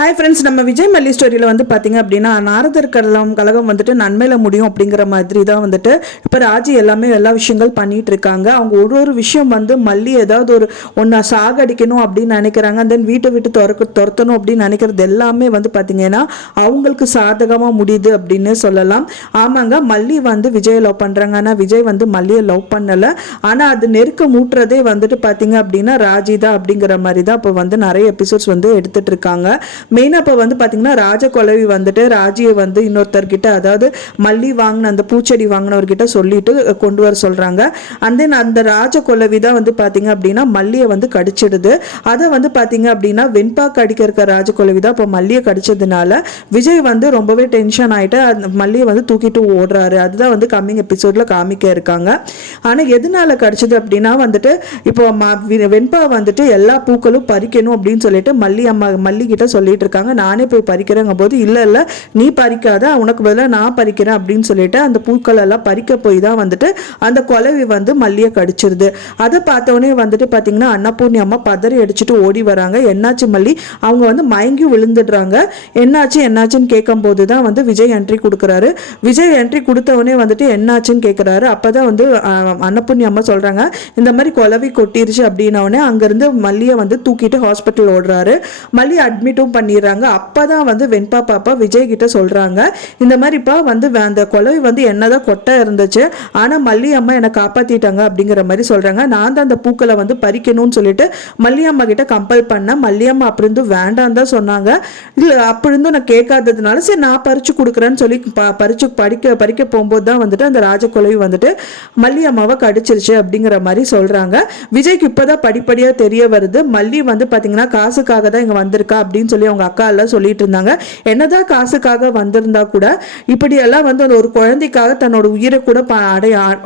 Hi friends நம்ம விஜய் மல்லி ஸ்டோரியில் வந்து பார்த்தீங்க அப்படின்னா நாரதர் கலம் கழகம் வந்துட்டு நன்மையில் முடியும் அப்படிங்கிற மாதிரி தான் வந்துட்டு இப்போ ராஜி எல்லாமே எல்லா விஷயங்கள் பண்ணிகிட்டு இருக்காங்க. அவங்க ஒரு ஒரு விஷயம் வந்து மல்லி ஏதாவது ஒரு ஒன்றா சாகடிக்கணும் அப்படின்னு நினைக்கிறாங்க. தென் வீட்டை விட்டு துறக்க துரத்தணும் அப்படின்னு நினைக்கிறது எல்லாமே வந்து பார்த்தீங்கன்னா அவங்களுக்கு சாதகமாக முடியுது அப்படின்னு சொல்லலாம். ஆமாங்க மல்லி வந்து விஜய் லவ் பண்ணுறாங்க ஆனால் விஜய் வந்து மல்லியை லவ் பண்ணலை. ஆனால் அது நெருக்க மூட்டுறதே வந்துட்டு பார்த்தீங்க அப்படின்னா ராஜி தான் அப்படிங்கிற மாதிரி தான் இப்போ வந்து நிறைய எபிசோட்ஸ் வந்து எடுத்துகிட்டு இருக்காங்க. மெயினாக இப்போ வந்து பார்த்தீங்கன்னா ராஜ கொலவி வந்துட்டு ராஜியை வந்து இன்னொருத்தர்கிட்ட அதாவது மல்லி வாங்கின அந்த பூச்செடி வாங்கினவர்கிட்ட சொல்லிட்டு கொண்டு வர சொல்கிறாங்க அண்ட் தென் அந்த ராஜ கொலவி தான் வந்து பார்த்தீங்க அப்படின்னா மல்லியை வந்து கடிச்சிடுது. அதை வந்து பார்த்தீங்க அப்படின்னா வெண்பா கடிக்க இருக்க ராஜ கொலவி தான் இப்போ மல்லியை கடிச்சதுனால விஜய் வந்து ரொம்பவே டென்ஷன் ஆகிட்டு அந்த மல்லியை வந்து தூக்கிட்டு ஓடுறாரு. அதுதான் வந்து கம்மிங் எபிசோடில் காமிக்க இருக்காங்க. ஆனால் எதனால கடிச்சது அப்படின்னா வந்துட்டு இப்போ ம- வெண்பா வந்துட்டு எல்லா பூக்களும் பறிக்கணும் அப்படின்னு சொல்லிட்டு மல்லி அம்மா மல்லி சொல்லிட்டு சொல்லிட்டு இருக்காங்க நானே போய் பறிக்கிறேங்க போது இல்லை இல்லை நீ பறிக்காத உனக்கு பதிலாக நான் பறிக்கிறேன் அப்படின்னு சொல்லிட்டு அந்த பூக்கள் எல்லாம் பறிக்க போய் தான் வந்துட்டு அந்த குலவி வந்து மல்லியை கடிச்சிருது. அதை பார்த்தவொடனே வந்துட்டு பார்த்தீங்கன்னா அன்னபூர்ணி அம்மா பதறி அடிச்சுட்டு ஓடி வராங்க. என்னாச்சு மல்லி? அவங்க வந்து மயங்கி விழுந்துடுறாங்க. என்னாச்சு என்னாச்சுன்னு கேட்கும்போது தான் வந்து விஜய் என்ட்ரி கொடுக்குறாரு. விஜய் என்ட்ரி கொடுத்தவொடனே வந்துட்டு என்னாச்சுன்னு கேட்குறாரு அப்போ தான் வந்து அன்னபூர்ணி அம்மா சொல்கிறாங்க இந்த மாதிரி குலவி கொட்டிருச்சு அப்படின்னோடனே அங்கேருந்து மல்லியை வந்து தூக்கிட்டு ஹாஸ்பிட்டல் ஓடுறாரு. மல்லி அட்மிட்டும் பண்ணிடுறாங்க. அப்போ தான் வந்து வெண்பா பாப்பா விஜய் கிட்ட சொல்கிறாங்க இந்த மாதிரிப்பா வந்து அந்த கொலை வந்து என்னதான் கொட்டை இருந்துச்சு ஆனால் மல்லி அம்மா என்னை காப்பாற்றிட்டாங்க அப்படிங்கிற மாதிரி சொல்கிறாங்க நான் தான் அந்த பூக்களை வந்து பறிக்கணும்னு சொல்லிட்டு மல்லி அம்மா கிட்ட கம்பல் பண்ணேன். மல்லி அம்மா அப்படி வேண்டாம் தான் சொன்னாங்க. இல்லை அப்படி இருந்தும் நான் கேட்காததுனால சரி நான் பறிச்சு கொடுக்குறேன்னு சொல்லி ப- பறிச்சு படிக்க பறிக்க போகும்போது தான் வந்துட்டு அந்த ராஜகுலவி வந்துட்டு மல்லி அம்மாவை கடிச்சிருச்சு அப்படிங்கிற மாதிரி சொல்கிறாங்க விஜய்க்கு இப்போதான் படிப்படியாக தெரிய வருது. மல்லி வந்து பார்த்தீங்கன்னா காசுக்காக தான் இங்கே வந்திருக்கா அப்படின்னு சொல்லி அவங்க அக்கா எல்லாம் சொல்லிட்டு இருந்தாங்க. என்னதான் காசுக்காக வந்திருந்தா கூட இப்படியெல்லாம் வந்து அந்த ஒரு குழந்தைக்காக தன்னோட உயிரை கூட ப-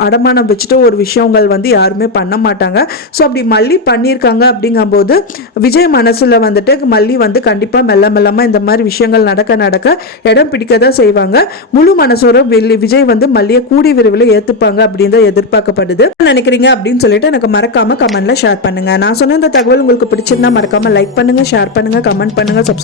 அடமானம் வச்சுட்டு ஒரு விஷயங்கள் வந்து யாருமே பண்ண மாட்டாங்க. ஸோ அப்படி மல்லி பண்ணியிருக்காங்க அப்படிங்கும்போது விஜய் மனசுல வந்துட்டு மல்லி வந்து கண்டிப்பாக மெல்ல மெல்லமாக இந்த மாதிரி விஷயங்கள் நடக்க நடக்க இடம் பிடிக்க தான் செய்வாங்க. முழு மனசோட வெள்ளி- விஜய் வந்து மல்லியை கூடி விரைவில் ஏற்றுப்பாங்க அப்படின்னு தான் எதிர்பார்க்கப்படுது நினைக்கிறீங்க அப்படின்னு சொல்லிட்டு எனக்கு மறக்காம கமெண்ட்ல ஷேர் பண்ணுங்க. நான் சொன்ன இந்த தகவல் உங்களுக்கு பிடிச்சிருந்தா மறக்காம லைக் பண்ணுங்க ஷேர் பண்ணுங்க கமெண்ட் பண்ணுங்க சப்ஸ்கிரைப்